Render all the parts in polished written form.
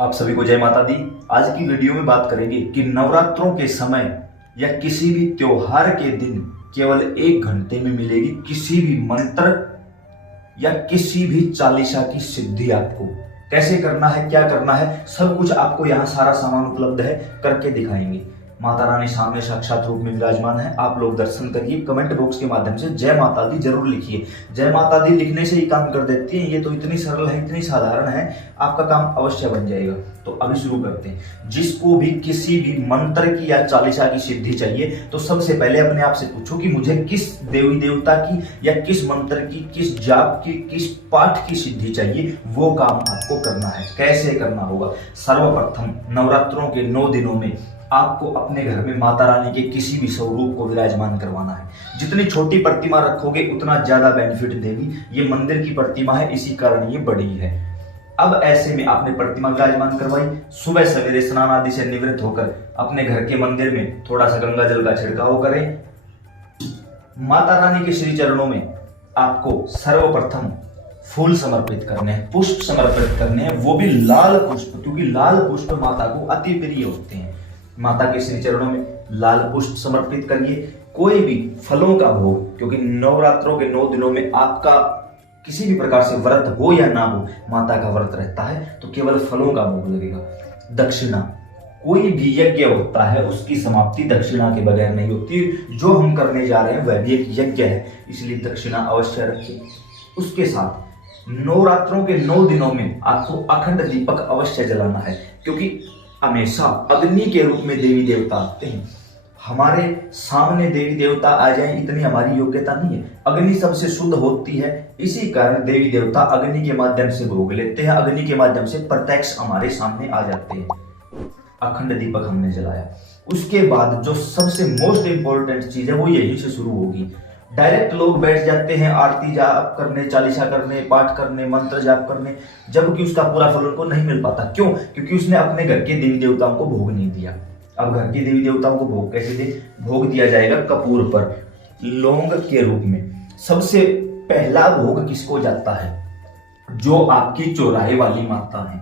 आप सभी को जय माता दी। आज की वीडियो में बात करेंगे कि नवरात्रों के समय या किसी भी त्योहार के दिन केवल 1 घंटे में मिलेगी किसी भी मंत्र या किसी भी चालीसा की सिद्धि। आपको कैसे करना है, क्या करना है, सब कुछ आपको यहाँ सारा सामान उपलब्ध है, करके दिखाएंगे। माता रानी सामने साक्षात रूप में विराजमान है। आप लोग दर्शन करिए। कमेंट बॉक्स के माध्यम से जय माता दी जरूर लिखिए। जय माता दी लिखने से ही काम कर देती है। ये तो इतनी सरल है, इतनी साधारण है, आपका काम अवश्य बन जाएगा। तो अभी शुरू करते हैं। जिसको भी किसी भी मंत्र की या चालीसा की सिद्धि चाहिए तो सबसे पहले अपने आप से पूछो कि मुझे किस देवी देवता की या किस मंत्र की, किस जाप की, किस पाठ की सिद्धि चाहिए। वो काम आपको करना है। कैसे करना होगा? सर्वप्रथम नवरात्रों के 9 दिनों में आपको अपने घर में माता रानी के किसी भी स्वरूप को विराजमान करवाना है। जितनी छोटी प्रतिमा रखोगे उतना ज्यादा बेनिफिट देगी। ये मंदिर की प्रतिमा है, इसी कारण ये बड़ी है। अब ऐसे में आपने प्रतिमा विराजमान करवाई। सुबह सवेरे स्नान आदि से निवृत्त होकर अपने घर के मंदिर में थोड़ा सा गंगा जल का छिड़काव करें। माता रानी के श्री चरणों में आपको सर्वप्रथम फूल समर्पित करने हैं, पुष्प समर्पित करने हैं, वो भी लाल पुष्प, क्योंकि लाल पुष्प माता को अति प्रिय होते हैं। माता के श्री चरणों में लाल पुष्प समर्पित करिए। कोई भी फलों का भोग, क्योंकि नवरात्रों के 9 दिनों में आपका किसी भी प्रकार से व्रत हो या ना हो, माता का व्रत रहता है, तो केवल फलों का भोग लगेगा। दक्षिणा, कोई भी यज्ञ होता है उसकी समाप्ति दक्षिणा के बगैर नहीं होती। जो हम करने जा रहे हैं वह भी एक यज्ञ है, इसलिए दक्षिणा अवश्य रखिए। उसके साथ नवरात्रों के 9 दिनों में आपको अखंड दीपक अवश्य जलाना है, क्योंकि हमेशा अग्नि के रूप में देवी देवता आते हैं। हमारे सामने देवी देवता आ जाए इतनी हमारी योग्यता नहीं है। अग्नि सबसे शुद्ध होती है, इसी कारण देवी देवता अग्नि के माध्यम से भोग लेते हैं, अग्नि के माध्यम से प्रत्यक्ष हमारे सामने आ जाते हैं। अखंड दीपक हमने जलाया। उसके बाद जो सबसे मोस्ट इंपॉर्टेंट चीज है वो यहीं से शुरू होगी। डायरेक्ट लोग बैठ जाते हैं आरती जाप करने, चालीसा करने, पाठ करने, मंत्र जाप करने, जबकि उसका पूरा फल उनको नहीं मिल पाता। क्यों? क्योंकि उसने अपने घर के देवी देवताओं को भोग नहीं दिया। अब घर के देवी देवताओं को भोग कैसे दे? भोग दिया जाएगा कपूर पर, लौंग के रूप में। सबसे पहला भोग किसको जाता है? जो आपकी चौराहे वाली माता है।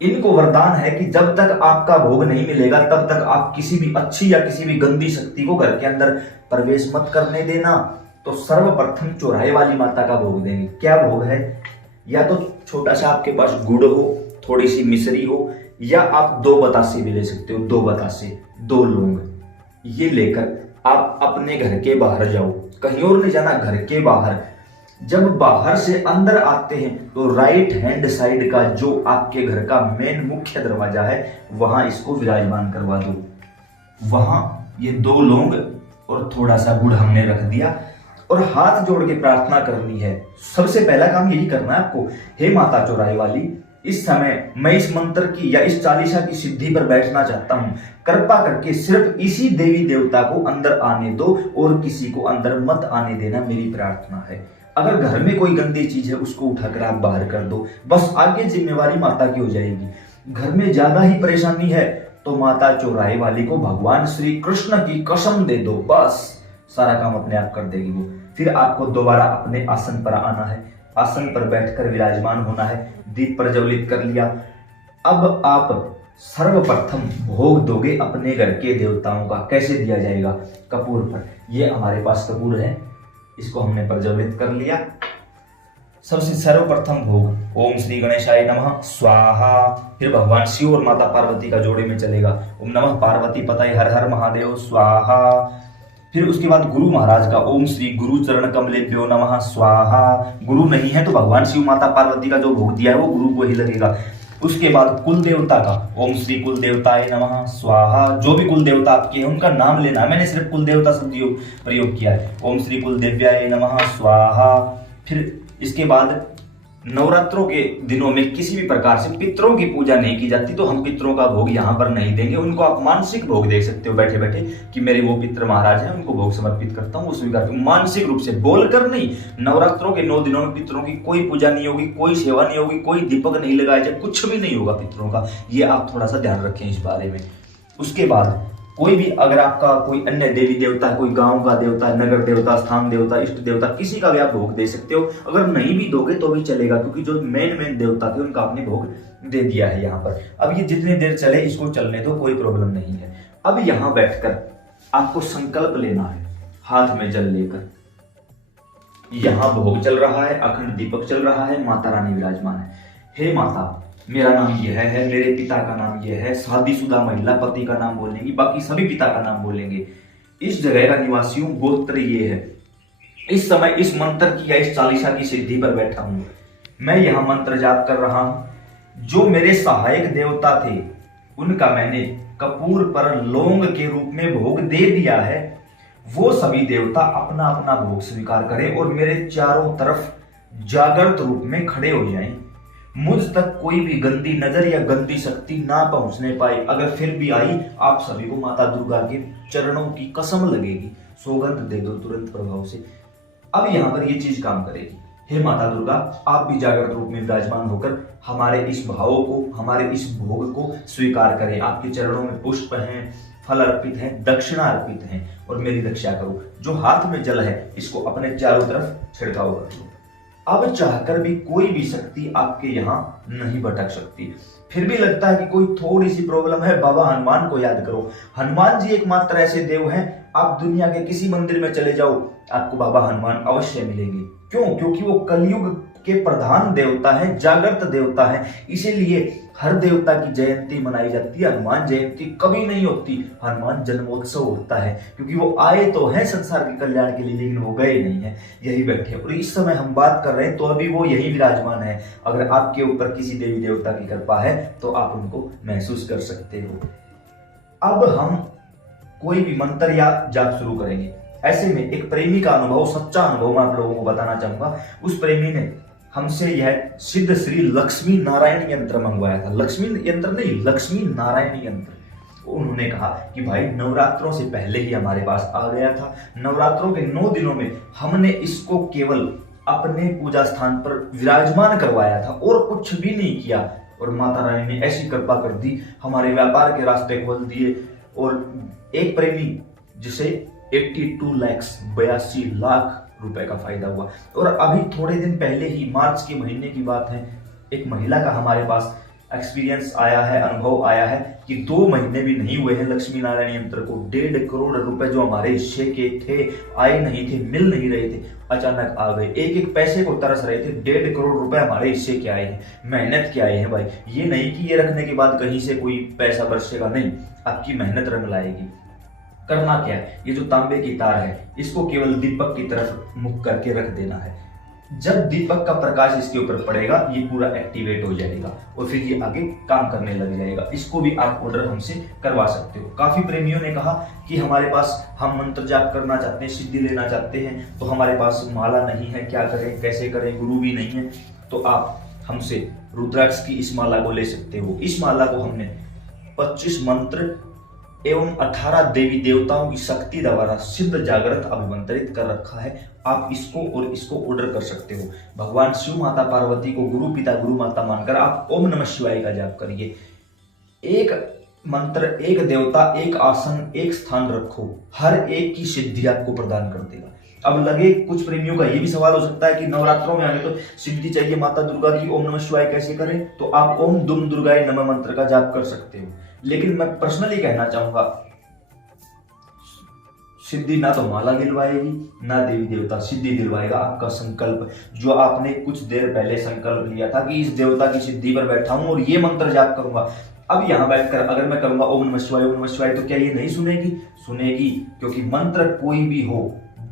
इनको वरदान है कि जब तक आपका भोग नहीं मिलेगा तब तक आप किसी भी अच्छी या किसी भी गंदी शक्ति को घर के अंदर प्रवेश मत करने देना। तो सर्वप्रथम चौराहे वाली माता का भोग देंगे। क्या भोग है? या तो छोटा सा आपके पास गुड़ हो, थोड़ी सी मिश्री हो, या आप 2 बतासे भी ले सकते हो। 2 बतासे, 2 लौंग, ये लेकर आप अपने घर के बाहर जाओ। कहीं और नहीं जाना, घर के बाहर। जब बाहर से अंदर आते हैं तो राइट हैंड साइड का जो आपके घर का मेन मुख्य दरवाजा है वहां इसको विराजमान करवा दो। वहां ये 2 लौंग और थोड़ा सा गुड़ हमने रख दिया और हाथ जोड़ के प्रार्थना करनी है। सबसे पहला काम यही करना है आपको। हे माता चौराहे वाली, इस समय मैं इस मंत्र की या इस चालीसा की सिद्धि पर बैठना चाहता हूं। कृपा करके सिर्फ इसी देवी देवता को अंदर आने दो और किसी को अंदर मत आने देना, मेरी प्रार्थना है। अगर घर में कोई गंदी चीज है उसको उठाकर आप बाहर कर दो, बस आगे जिम्मेवारी माता की हो जाएगी। घर में ज्यादा ही परेशानी है तो माता चौराहे वाली को भगवान श्री कृष्ण की कसम दे दो, बस सारा काम अपने आप कर देगी वो। फिर आपको दोबारा अपने आसन पर आना है, आसन पर बैठकर विराजमान होना है। दीप प्रज्वलित कर लिया। अब आप सर्वप्रथम भोग दोगे अपने घर के देवताओं का। कैसे दिया जाएगा? कपूर पर। ये हमारे पास कपूर है, इसको हमने प्रज्वलित कर लिया। सबसे सर्वप्रथम भोग ओम श्री गणेशाय नमः स्वाहा। फिर भगवान शिव और माता पार्वती का जोड़े में चलेगा। ओम नमः पार्वती पतये हर हर महादेव स्वाहा। फिर उसके बाद गुरु महाराज का ओम श्री गुरु चरण कमलेभ्यो नमः स्वाहा। गुरु नहीं है तो भगवान शिव माता पार्वती का जो भोग दिया है वो गुरु को ही लगेगा। उसके बाद कुल देवता का ओम श्री कुल देवताय नमः स्वाहा। जो भी कुल देवता आपके हैं उनका नाम लेना, मैंने सिर्फ कुल देवता शब्द प्रयोग किया है। ओम श्री कुल देव्याय नमः स्वाहा। फिर इसके बाद नवरात्रों के दिनों में किसी भी प्रकार से पितरों की पूजा नहीं की जाती, तो हम पितरों का भोग यहाँ पर नहीं देंगे। उनको आप मानसिक भोग दे सकते हो बैठे बैठे कि मेरे वो पितर महाराज हैं, उनको भोग समर्पित करता हूँ, वो स्वीकार करूँ। मानसिक रूप से, बोलकर नहीं। नवरात्रों के 9 दिनों में पितरों की कोई पूजा नहीं होगी, कोई सेवा नहीं होगी, कोई दीपक नहीं लगाया जाए, कुछ भी नहीं होगा पितरों का। ये आप थोड़ा सा ध्यान रखें इस बारे में। उसके बाद कोई भी अगर आपका कोई अन्य देवी देवता है, कोई गांव का देवता, नगर देवता, स्थान देवता, इष्ट देवता, किसी का भी आप भोग दे सकते हो। अगर नहीं भी दोगे तो भी चलेगा, क्योंकि जो मेन देवता थे उनका आपने भोग दे दिया है यहाँ पर। अब ये जितनी देर चले इसको चलने दो, कोई प्रॉब्लम नहीं है। अब यहाँ बैठकर आपको संकल्प लेना है, हाथ में जल लेकर। यहाँ भोग चल रहा है, अखंड दीपक चल रहा है, माता रानी विराजमान है। हे माता, मेरा नाम यह है, मेरे पिता का नाम यह है, शादीशुदा महिला पति का नाम बोलेंगी, बाकी सभी पिता का नाम बोलेंगे। इस जगह का निवासी हूं, गोत्र ये है। इस समय इस मंत्र की या इस चालीसा की सिद्धि पर बैठा हूं। मैं यह मंत्र जाप कर रहा हूं। जो मेरे सहायक देवता थे उनका मैंने कपूर पर लौंग के रूप में भोग दे दिया है। वो सभी देवता अपना अपना भोग स्वीकार करें और मेरे चारों तरफ जागृत रूप में खड़े हो जाएं। मुझ तक कोई भी गंदी नजर या गंदी शक्ति ना पहुंचने पाए। अगर फिर भी आई, आप सभी को माता दुर्गा के चरणों की कसम लगेगी। सौगंध दे दो तुरंत प्रभाव से। अब यहाँ पर ये चीज काम करेगी। हे माता दुर्गा, आप भी जागृत रूप में विराजमान होकर हमारे इस भाव को, हमारे इस भोग को स्वीकार करें। आपके चरणों में पुष्प हैं, फल अर्पित है, दक्षिणा अर्पित है और मेरी रक्षा करो। जो हाथ में जल है इसको अपने चारों तरफ छिड़काव कर दो। अब चाहकर भी कोई भी शक्ति आपके यहाँ नहीं भटक सकती। फिर भी लगता है कि कोई थोड़ी सी प्रॉब्लम है, बाबा हनुमान को याद करो। हनुमान जी एकमात्र ऐसे देव हैं, आप दुनिया के किसी मंदिर में चले जाओ, आपको बाबा हनुमान अवश्य मिलेंगे। क्यों? क्योंकि वो कलयुग के प्रधान देवता है, जागृत देवता है। इसीलिए हर देवता की जयंती मनाई जाती है, हनुमान जयंती कभी नहीं होती। हनुमान जन्मोत्सव होता है, क्योंकि वो आए तो हैं संसार के कल्याण के लिए, लेकिन वो गए नहीं है, यही बैठे। और इस समय हम बात कर रहे हैं तो अभी वो यही विराजमान है। अगर आपके ऊपर किसी देवी देवता की कृपा है तो आप उनको महसूस कर सकते हो। अब हम कोई भी मंत्र या जाप शुरू करेंगे। ऐसे में एक प्रेमी का अनुभव, सच्चा अनुभव मैं आप लोगों को बताना चाहूंगा। उस प्रेमी ने हमसे यह सिद्ध श्री लक्ष्मी नारायण यंत्र मंगवाया था। लक्ष्मी यंत्र नहीं, लक्ष्मी नारायण यंत्र। उन्होंने कहा कि भाई नवरात्रों से पहले ही हमारे पास आ गया था। नवरात्रों के 9 दिनों में हमने इसको केवल अपने पूजा स्थान पर विराजमान करवाया था और कुछ भी नहीं किया। और माता रानी ने ऐसी कृपा कर दी, हमारे व्यापार के रास्ते खोल दिए। और एक प्रेमी जिसे 82 लाख रुपए का फायदा हुआ। और अभी थोड़े दिन पहले ही, मार्च के महीने की बात है, एक महिला का हमारे पास एक्सपीरियंस आया है, अनुभव आया है कि 2 महीने भी नहीं हुए हैं लक्ष्मी नारायण यंत्र को 1.5 करोड़ रुपए जो हमारे हिस्से के थे, आए नहीं थे, मिल नहीं रहे थे, अचानक आ गए। एक एक पैसे को तरस रहे थे। 1.5 करोड़ रुपए हमारे हिस्से के आए हैं, मेहनत के आए हैं भाई। ये नहीं कि ये रखने के बाद कहीं से कोई पैसा बरसेगा, नहीं, आपकी मेहनत रंग लाएगी। करना क्या है, ये जो तांबे की तार है इसको केवल दीपक की तरफ मुख करके रख देना है। जब दीपक का प्रकाश इसके ऊपर पड़ेगा ये पूरा एक्टिवेट हो जाएगा और फिर ये आगे काम करने लग जाएगा। इसको भी आप ऑर्डर हमसे करवा सकते हो। काफी प्रेमियों ने कहा कि हमारे पास, हम मंत्र जाप करना चाहते हैं, सिद्धि लेना चाहते हैं, तो हमारे पास माला नहीं है, क्या करें, कैसे करें, गुरु भी नहीं है। तो आप हमसे रुद्राक्ष की इस माला को ले सकते हो। इस माला को हमने 25 मंत्र एवं 18 देवी देवताओं की शक्ति द्वारा सिद्ध जागृत अभिमंत्रित कर रखा है। आप इसको और इसको ऑर्डर कर सकते हो। भगवान शिव, माता पार्वती को गुरु पिता गुरु माता मानकर आप ओम नमः शिवाय का जाप करिए। एक मंत्र, एक देवता, एक आसन, एक स्थान रखो, हर एक की सिद्धि आपको प्रदान कर देगा। अब लगे कुछ प्रेमियों का ये भी सवाल हो सकता है कि नवरात्रों में हमें तो सिद्धि चाहिए माता दुर्गा की, ओम नमः शिवाय कैसे करें? तो आप ओम दुम दुर्गाय नमः मंत्र का जाप कर सकते हो। लेकिन मैं पर्सनली कहना चाहूंगा, सिद्धि ना तो माला दिलवाएगी ना देवी देवता, सिद्धि दिलवाएगा आपका संकल्प। जो आपने कुछ देर पहले संकल्प लिया था कि इस देवता की सिद्धि पर बैठा हूं और ये मंत्र जाप करूंगा। अब यहां बैठकर अगर मैं करूंगा ओम नमः शिवाय, ओम नमः शिवाय, तो क्या ये नहीं सुनेगी? सुनेगी, क्योंकि मंत्र कोई भी हो,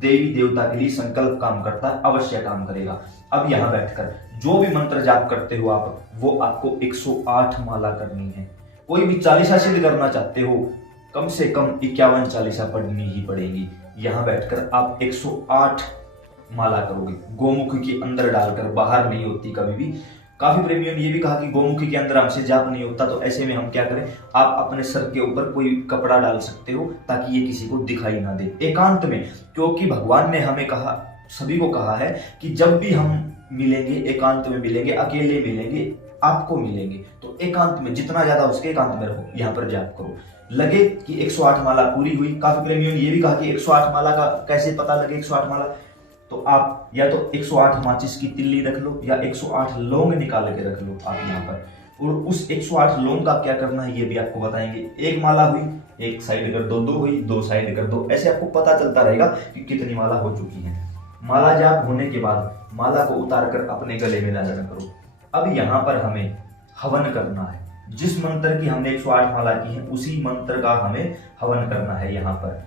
देवी देवता के लिए संकल्प काम करता है, अवश्य काम करेगा। अब यहां बैठकर जो भी मंत्र जाप करते हो आप, वो आपको 108 माला करनी है। कोई भी चालीसा सिद्ध करना चाहते हो, कम से कम 51 चालीसा पढ़नी ही पड़ेगी। यहां बैठकर आप 108 माला करोगे, गोमुख के अंदर डालकर, बाहर नहीं होती कभी भी। काफी प्रेमियों ने यह भी कहा कि गोमुखी के अंदर हमसे जाप नहीं होता, तो ऐसे में हम क्या करें? आप अपने सर के ऊपर कोई कपड़ा डाल सकते हो ताकि ये किसी को दिखाई ना दे, एकांत में। क्योंकि भगवान ने हमें कहा, सभी को कहा है कि जब भी हम मिलेंगे एकांत में मिलेंगे, अकेले मिलेंगे, आपको मिलेंगे, तो एकांत में जितना ज्यादा उसके एकांत में रहो, यहाँ पर जाप करो। लगे कि 108 माला पूरी हुई। काफी प्रेमियों ने यह भी कहा कि 108 माला का कैसे पता लगे 108 माला? तो आप या तो 108 माचिस की तिल्ली रख लो या 108 लौंग निकाल के रख लो आप यहाँ पर, और उस 108 लौंग का क्या करना है ये भी आपको बताएंगे। एक माला हुई, एक साइड कर दो, दो हुई, दो साइड कर दो, ऐसे आपको पता चलता रहेगा कि कितनी माला हो चुकी है। माला जाप होने के बाद माला को उतार कर अपने गले में धारण करो। अब यहाँ पर हमें हवन करना है। जिस मंत्र की हमने 108 माला की है उसी मंत्र का हमें हवन करना है। यहाँ पर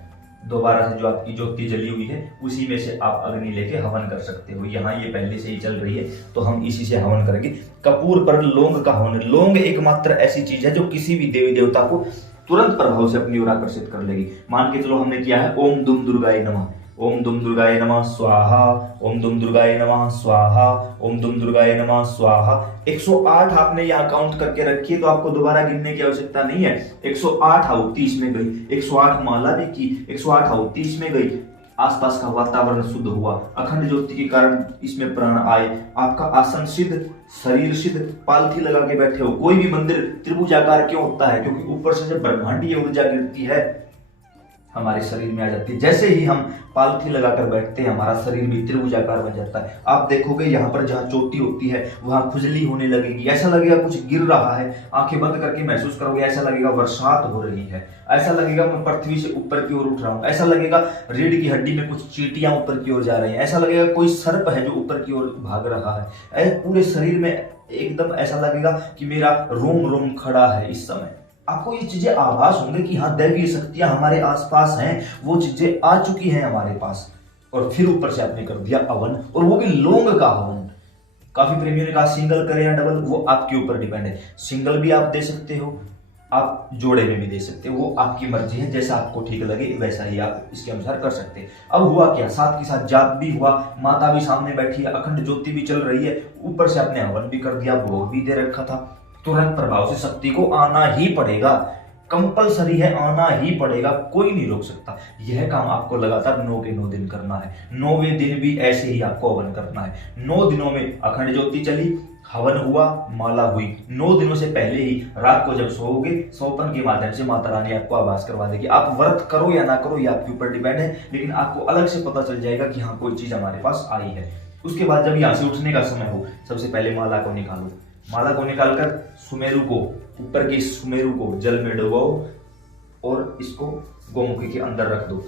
दोबारा से जो आपकी ज्योति जली हुई है उसी में से आप अग्नि लेके हवन कर सकते हो। यहाँ ये पहले से ही चल रही है तो हम इसी से हवन करेंगे। कपूर पर लौंग का हवन। लौंग एकमात्र ऐसी चीज है जो किसी भी देवी देवता को तुरंत प्रभाव से अपनी ओर आकर्षित कर लेगी। मान के चलो हमने किया है ओम दुम दुर्गाय नमः, ओम दुम दुर्गाय नमः स्वाहा, ओम दुम दुर्गाय नमः स्वाहा, ओम दुम दुर्गाय नमः स्वाहा। 108 आपने यहाँ काउंट करके रखी है तो आपको दोबारा गिनने की आवश्यकता नहीं है। 108 आहुति इसमें गई, 108 माला भी की, 108 आहुति इसमें गई। आसपास का वातावरण शुद्ध हुआ, अखंड ज्योति के कारण इसमें प्राण आए। आपका आसन सिद्ध, शरीर सिद्ध, पालथी लगा के बैठे हो। कोई भी मंदिर त्रिभुजाकार क्यों होता है? क्योंकि ऊपर से जब ब्रह्मांडीय ऊर्जा गिरती है हमारे शरीर में आ जाती है। जैसे ही हम पालथी लगाकर बैठते हैं हमारा शरीर भी त्रिभुजाकार बन जाता है। आप देखोगे यहाँ पर जहाँ चोटी होती है वहां खुजली होने लगेगी, ऐसा लगेगा कुछ गिर रहा है। आंखें बंद करके महसूस करोगे, ऐसा लगेगा बरसात हो रही है, ऐसा लगेगा मैं पृथ्वी से ऊपर की ओर उठ रहा हूँ, ऐसा लगेगा रीढ़ की हड्डी में कुछ चींटियां ऊपर की ओर जा रही हैं, ऐसा लगेगा कोई सर्प है जो ऊपर की ओर भाग रहा है। पूरे शरीर में एकदम ऐसा लगेगा कि मेरा रोम रोम खड़ा है। इस समय आपको ये चीजें आभास होंगे कि हाँ दैवीय शक्तियां हमारे आसपास हैं, वो चीजें आ चुकी हैं हमारे पास। और फिर ऊपर से आपने कर दिया हवन, और वो भी लौंग का हवन। काफी प्रेमियों ने कहा सिंगल करें या डबल, वो आपके ऊपर डिपेंड है। सिंगल भी आप दे सकते हो, आप जोड़े में भी दे सकते हो, वो आपकी मर्जी है। जैसा आपको ठीक लगे वैसा ही आप इसके अनुसार कर सकते हैं। अब हुआ क्या, साथ के साथ जाप भी हुआ, माता भी सामने बैठी है, अखंड ज्योति भी चल रही है, ऊपर से आपने हवन भी कर दिया, भोग भी दे रखा था। तुरंत प्रभाव से शक्ति को आना ही पड़ेगा, कंपलसरी है, आना ही पड़ेगा, कोई नहीं रोक सकता। यह काम आपको लगातार 9 के 9 दिन करना है। 9वें दिन भी ऐसे ही आपको हवन करना है। 9 दिनों में अखंड ज्योति चली, हवन हुआ, माला हुई। 9 दिनों से पहले ही रात को जब सोओगे, सोपन के माध्यम से माता रानी आपको आभास करवा देगी। आप व्रत करो या ना करो ये आपके ऊपर डिपेंड है, लेकिन आपको अलग से पता चल जाएगा कि हाँ कोई चीज हमारे पास आई है। उसके बाद जब यहाँ से उठने का समय हो, सबसे पहले माला को निकालो। माला को निकालकर सुमेरु को, ऊपर के सुमेरु को जल में डुबाओ और इसको गौमुखी के अंदर रख दो।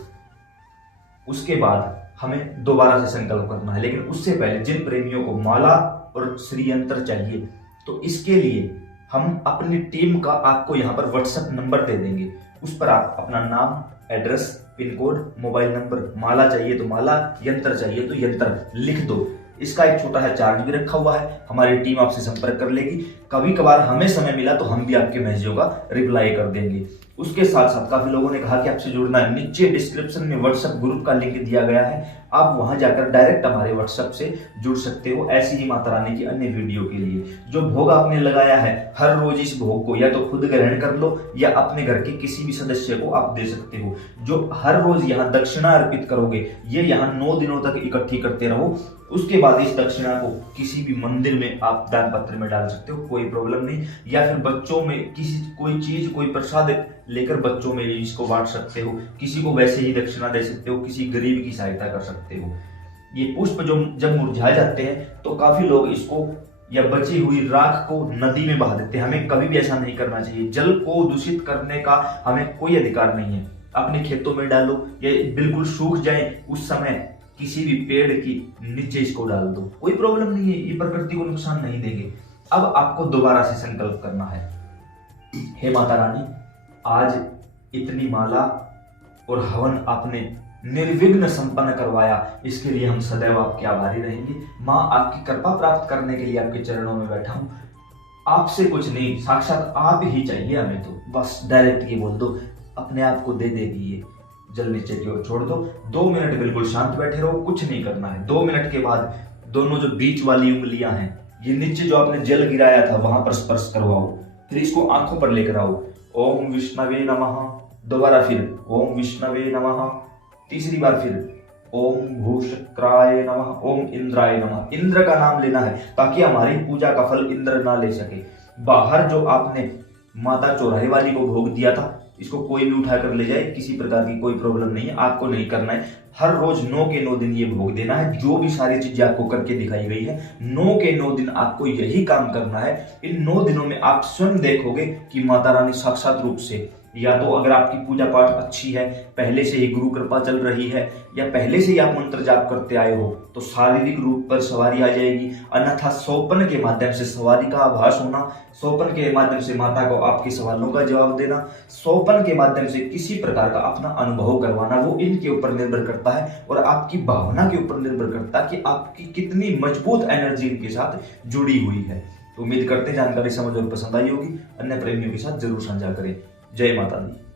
उसके बाद हमें दोबारा से संकल्प करना है, लेकिन उससे पहले जिन प्रेमियों को माला और श्री यंत्र चाहिए तो इसके लिए हम अपनी टीम का आपको यहाँ पर व्हाट्सएप नंबर दे देंगे। उस पर आप अपना नाम, address, pin code, mobile number, माला चाहिए तो माला, यंत्र चाहिए तो यंत्र लिख दो। इसका एक छोटा सा चार्ज भी रखा हुआ है, हमारी टीम आपसे संपर्क कर लेगी। कभी कभार हमें समय मिला तो हम भी आपके मैसेजों का रिप्लाई कर देंगे। उसके साथ साथ काफी लोगों ने कहा कि आपसे जुड़ना है, नीचे डिस्क्रिप्शन में व्हाट्सएप ग्रुप का लिंक दिया गया है, आप वहां जाकर डायरेक्ट हमारे व्हाट्सएप से जुड़ सकते हो। ऐसी ही माता रानी की अन्य वीडियो के लिए जो भोग आपने लगाया है, हर रोज इस भोग को या तो खुद ग्रहण कर लो या अपने घर के किसी भी सदस्य को आप दे सकते हो। जो हर रोज यहाँ दक्षिणा अर्पित करोगे, ये यहाँ 9 दिनों तक इकट्ठी करते रहो। उसके बाद इस दक्षिणा को किसी भी मंदिर में आप दान पत्र में डाल सकते हो, कोई प्रॉब्लम नहीं। या फिर बच्चों में किसी कोई चीज, कोई प्रसाद लेकर बच्चों में इसको बांट सकते हो, किसी को वैसे ही दक्षिणा दे सकते हो, किसी गरीब की सहायता कर सकते हो। ये पुष्प जो जब मुरझा जाते हैं तो काफी लोग इसको या बची हुई राख को नदी में बहा देते हैं। हमें कभी भी ऐसा नहीं करना चाहिए। जल को दूषित करने का हमें कोई अधिकार नहीं है। अपने खेतों में डालो, ये बिल्कुल सूख जाए उस समय किसी भी पेड़ की नीचे इसको डाल दो, कोई प्रॉब्लम नहीं है, ये प्रकृति को नुकसान नहीं देंगे। अब आपको दोबारा से संकल्प करना है, हे माता रानी, आज इतनी माला और हवन आपने निर्विघ्न संपन्न करवाया, इसके लिए हम सदैव आपके आभारी रहेंगे। माँ, आपकी कृपा प्राप्त करने के लिए आपके चरणों में बैठा हूँ। आपसे कुछ नहीं, साक्षात आप ही चाहिए हमें, तो बस डायरेक्ट ये बोल दो, अपने आप को दे देगी। ये जल नीचे की ओर छोड़ दो। 2 मिनट बिल्कुल शांत बैठे रहो, कुछ नहीं करना है। 2 मिनट के बाद दोनों जो बीच वाली उंगलियां हैं, ये नीचे जो आपने जल गिराया था वहां पर स्पर्श करवाओ। फिर इसको आंखों पर लेकर आओ। ओम विष्णवे नमः। दोबारा फिर ओम विष्णवे नमः। तीसरी बार फिर ओम भूशक्राय नमः, ओम इंद्राय नमः। इंद्र का नाम लेना है ताकि हमारी पूजा का फल इंद्र ना ले सके। बाहर जो आपने माता चौराहे वाली को भोग दिया था, इसको कोई भी उठा कर ले जाए, किसी प्रकार की कोई प्रॉब्लम नहीं है, आपको नहीं करना है। हर रोज 9 के 9 दिन ये भोग देना है। जो भी सारी चीजें आपको करके दिखाई गई है, 9 के 9 दिन आपको यही काम करना है। इन 9 दिनों में आप स्वयं देखोगे कि माता रानी साक्षात रूप से, या तो अगर आपकी पूजा पाठ अच्छी है, पहले से ही गुरु कृपा चल रही है, या पहले से ही आप मंत्र जाप करते आए हो, तो शारीरिक रूप पर सवारी आ जाएगी। अन्यथा स्वप्न के माध्यम से सवारी का आभास होना, स्वप्न के माध्यम से माता को आपके सवालों का जवाब देना, स्वप्न के माध्यम से किसी प्रकार का अपना अनुभव करवाना, वो इनके ऊपर निर्भर करता है और आपकी भावना के ऊपर निर्भर करता है कि आपकी कितनी मजबूत एनर्जी इनके साथ जुड़ी हुई है। तो उम्मीद करते हैं जानकारी समझ और पसंद आई होगी। अन्य प्रेमियों के साथ जरूर साझा करें। जय माता दी।